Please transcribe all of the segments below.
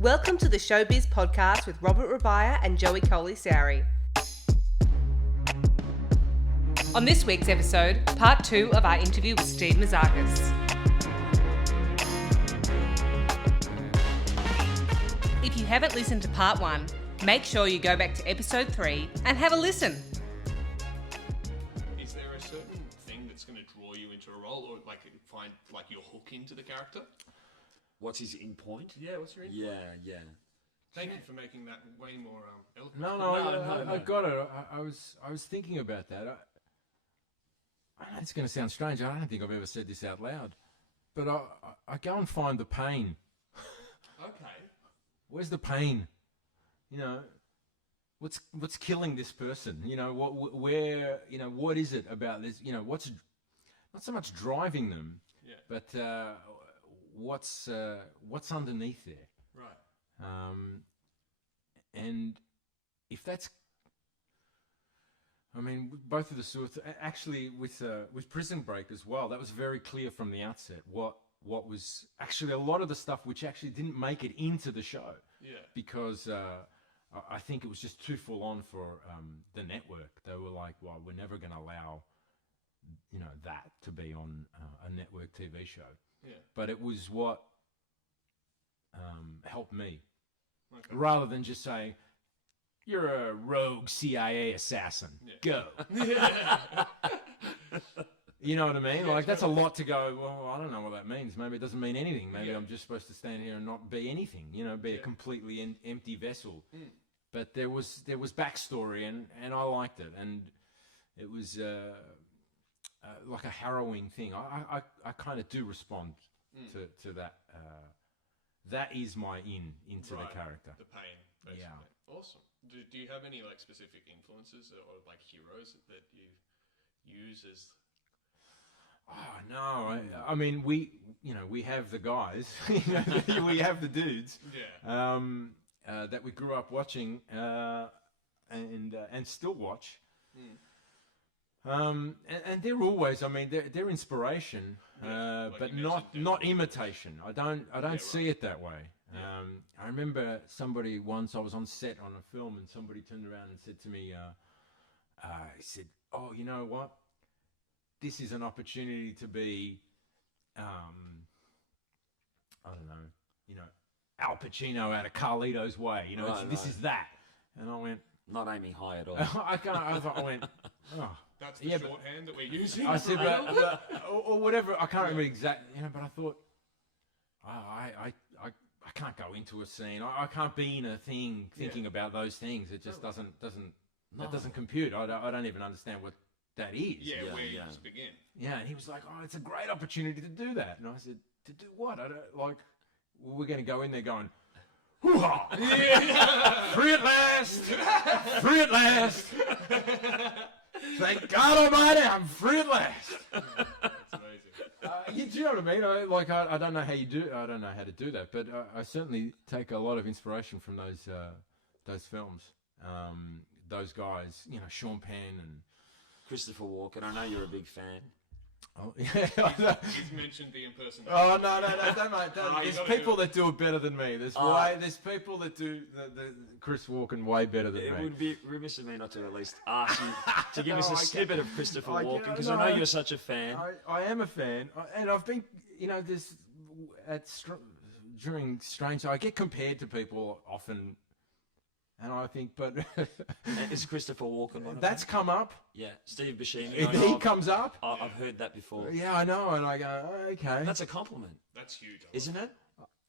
Welcome to the ShowBiz podcast with Robert Rabiah and Joey Coley-Sowry. On this week's episode, part 2 of our interview with Steve Mouzakis. If you haven't listened to part 1, make sure you go back to episode 3 and have a listen. Is there a certain thing that's going to draw you into a role, or find your hook into the character? What's his in point? Yeah, what's your input? Yeah. Thank you for making that way more eloquent. No, I got it. I was thinking about that. I know it's going to sound strange. I don't think I've ever said this out loud, but I go and find the pain. Okay. Where's the pain? You know, what's killing this person? You know, what is it about this? You know, what's not so much driving them, but what's underneath there? Right. And if that's, I mean, both of the sorts. Actually, with Prison Break as well, that was very clear from the outset. What was actually a lot of the stuff which actually didn't make it into the show. Yeah. Because I think it was just too full on for the network. They were like, well, we're never going to allow, that to be on a network TV show. Yeah. But it was what helped me. Okay. Rather than just saying, you're a rogue CIA assassin. Yeah. Go. Yeah. You know what I mean? Yeah, that's a lot to go, well, I don't know what that means. Maybe it doesn't mean anything. Maybe I'm just supposed to stand here and not be anything, be a completely empty vessel. Mm. But there was backstory, and I liked it. And it was like a harrowing thing. I kind of do respond to that. That is my into the character. The pain, basically. Yeah. Awesome. Do you have any specific influences or heroes that you use as? Oh no! I mean, we have the guys, we have the dudes, that we grew up watching, and still watch, and they're always, I mean, they're inspiration, but not imitation. I don't see it that way. Yeah. I remember somebody once, I was on set on a film, and somebody turned around and said to me, he said, "Oh, you know what? This is an opportunity to be, I don't know, Al Pacino out of Carlito's Way. This is that." And I went, not aiming high at all. I went, oh. That's the shorthand that we're using. I said, or whatever. I can't remember exactly, but I thought, I can't go into a scene. I can't be in a thing thinking about those things. It just doesn't compute. I don't even understand what that is. Yeah, where you just begin. Yeah, and he was like, "Oh, it's a great opportunity to do that." And I said, "To do what? I don't like. We're going to go in there going, hoo-ha! Free at last, free at last. Thank God Almighty, I'm free at last." That's amazing. Do you know what I mean? I don't know how you do. I don't know how to do that, but I certainly take a lot of inspiration from those films. Those guys, Sean Penn and Christopher Walken. I know you're a big fan. Oh yeah. He's mentioned the impersonation. Oh no, don't. There's people that do it better than me. There's people that do the Chris Walken way better than me. It would be remiss of me not to at least ask you to give us a snippet of Christopher Walken, because I know you're such a fan. I am a fan, and I've been, during Strange, I get compared to people often. And I think, but is Christopher Walken one of that's them? come up? Yeah, Steve Buscemi. He comes up. I've heard that before. Yeah, I know, and I go, okay. That's a compliment. That's huge, isn't it?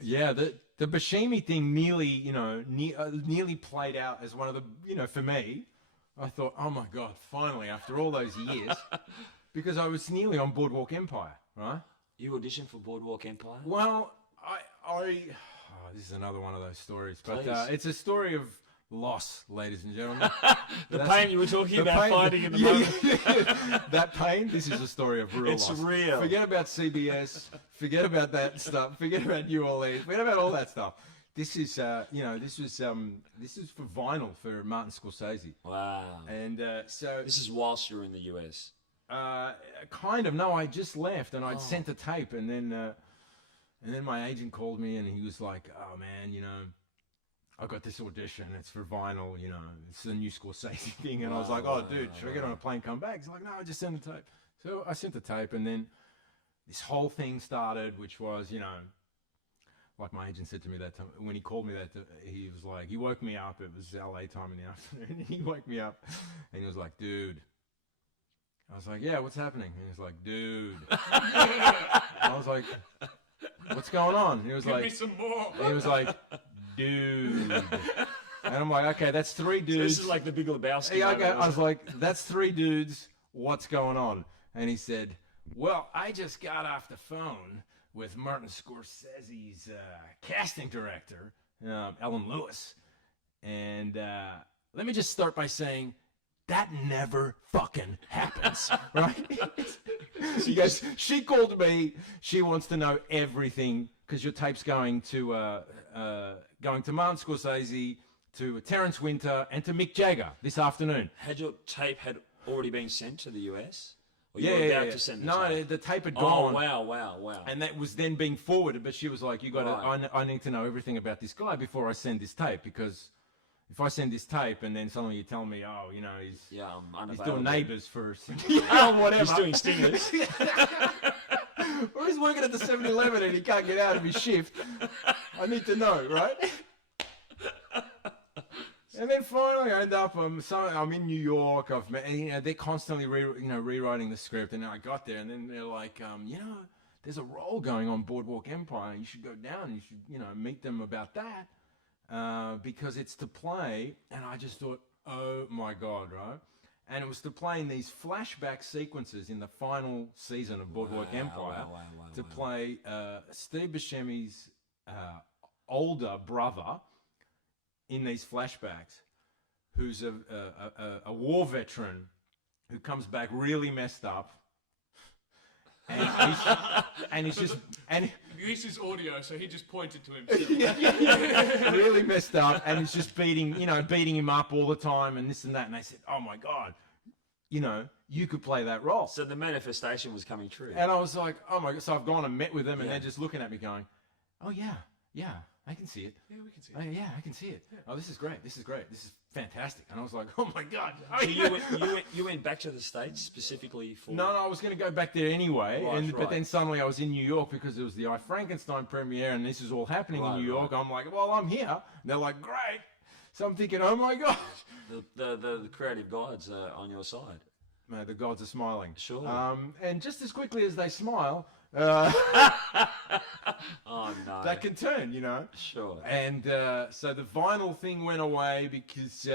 Yeah, the Buscemi thing nearly played out as one of the, for me. I thought, oh my God, finally, after all those years, because I was nearly on Boardwalk Empire, right? You auditioned for Boardwalk Empire? Well, this is another one of those stories, but it's a story of loss, ladies and gentlemen. The pain you were talking about, fighting in the moment. That pain, this is a story of real loss. It's real. Forget about CBS, forget about that stuff, forget about New Orleans, forget about all that stuff. This is, this is for vinyl for Martin Scorsese. Wow. And so... This is whilst you're in the US? Kind of. No, I just left, and I'd sent a tape, and then And then my agent called me and he was like, oh man, you know, I got this audition. It's for vinyl, you know, it's the new Scorsese thing. And I was like, oh dude, should I get on a plane, come back? He's like, no, just send the tape. So I sent the tape, and then this whole thing started, which was, you know, like my agent said to me that time, when he called me he was like, he woke me up. It was LA time in the afternoon. He woke me up and he was like, dude. I was like, yeah, what's happening? And he was like, dude. I was like, what's going on? And he was like, Give me some more. and he was like, dude. And I'm like, okay, that's 3 dudes. So this is like the Big Lebowski. Yeah, okay. I was like, that's 3 dudes. What's going on? And he said, well, I just got off the phone with Martin Scorsese's casting director, Ellen Lewis. And let me just start by saying, that never fucking happens, right? She goes, she called me. She wants to know everything because your tape's going to Martin Scorsese, to Terrence Winter, and to Mick Jagger this afternoon. Had your tape already been sent to the US? Or you were about to send the tape? The tape had gone. Oh, wow. And that was then being forwarded, but she was like, you got to, I need to know everything about this guy before I send this tape, because if I send this tape and then suddenly you tell me, oh, you know, he's doing Neighbours for whatever. He's doing Stingers. Or he's working at the 7-Eleven and he can't get out of his shift. I need to know, right? And then finally I end up, I'm in New York. They're constantly rewriting the script. And then I got there and then they're like, you know, there's a role going on Boardwalk Empire. You should go down. You should, you know, meet them about that because it's to play. And I just thought, oh my God, right? And it was to play in these flashback sequences in the final season of Boardwalk Empire to play Steve Buscemi's older brother in these flashbacks, who's a war veteran who comes back really messed up, and he's just this is audio, so he just pointed to himself. really messed up, and he's just beating him up all the time, and this and that. And they said, "Oh my God, you know, you could play that role." So the manifestation was coming true. And I was like, "Oh my God!" So I've gone and met with them, and they're just looking at me, going, "Oh yeah." I can see it. Yeah, we can see it. Yeah, I can see it. Yeah. Oh, this is great. This is fantastic. And I was like, oh my God. So you went back to the States specifically for... No, I was going to go back there anyway. But then suddenly I was in New York because it was the Frankenstein premiere and this is all happening in New York. I'm like, well, I'm here. And they're like, great. So I'm thinking, oh my God. The creative gods are on your side. Man, the gods are smiling. Sure. And just as quickly as they smile... oh no! That can turn, you know. Sure. And so the vinyl thing went away because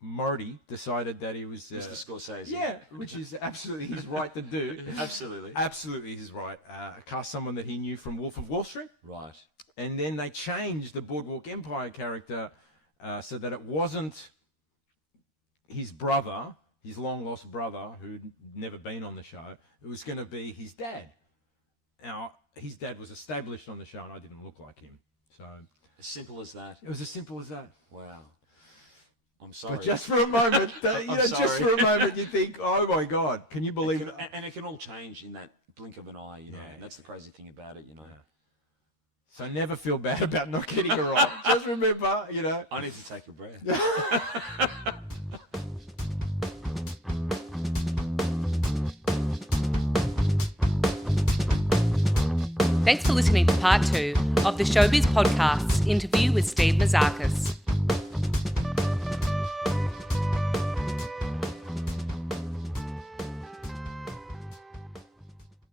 Marty decided that he was Mr. Scorsese. Yeah, which is absolutely his right to do. Absolutely his right. Cast someone that he knew from Wolf of Wall Street. Right. And then they changed the Boardwalk Empire character so that it wasn't his brother. His long-lost brother, who'd never been on the show, it was going to be his dad. Now, his dad was established on the show, and I didn't look like him. So as simple as that. It was as simple as that. Wow. I'm sorry. But just for a moment, just for a moment, you think, oh my God, can you believe it? And it can all change in that blink of an eye, you know. And that's the crazy thing about it, you know. Yeah. So never feel bad about not getting it right. Just remember, you know. I need to take a breath. Thanks for listening to part 2 of the ShowBiz podcast's interview with Steve Mouzakis.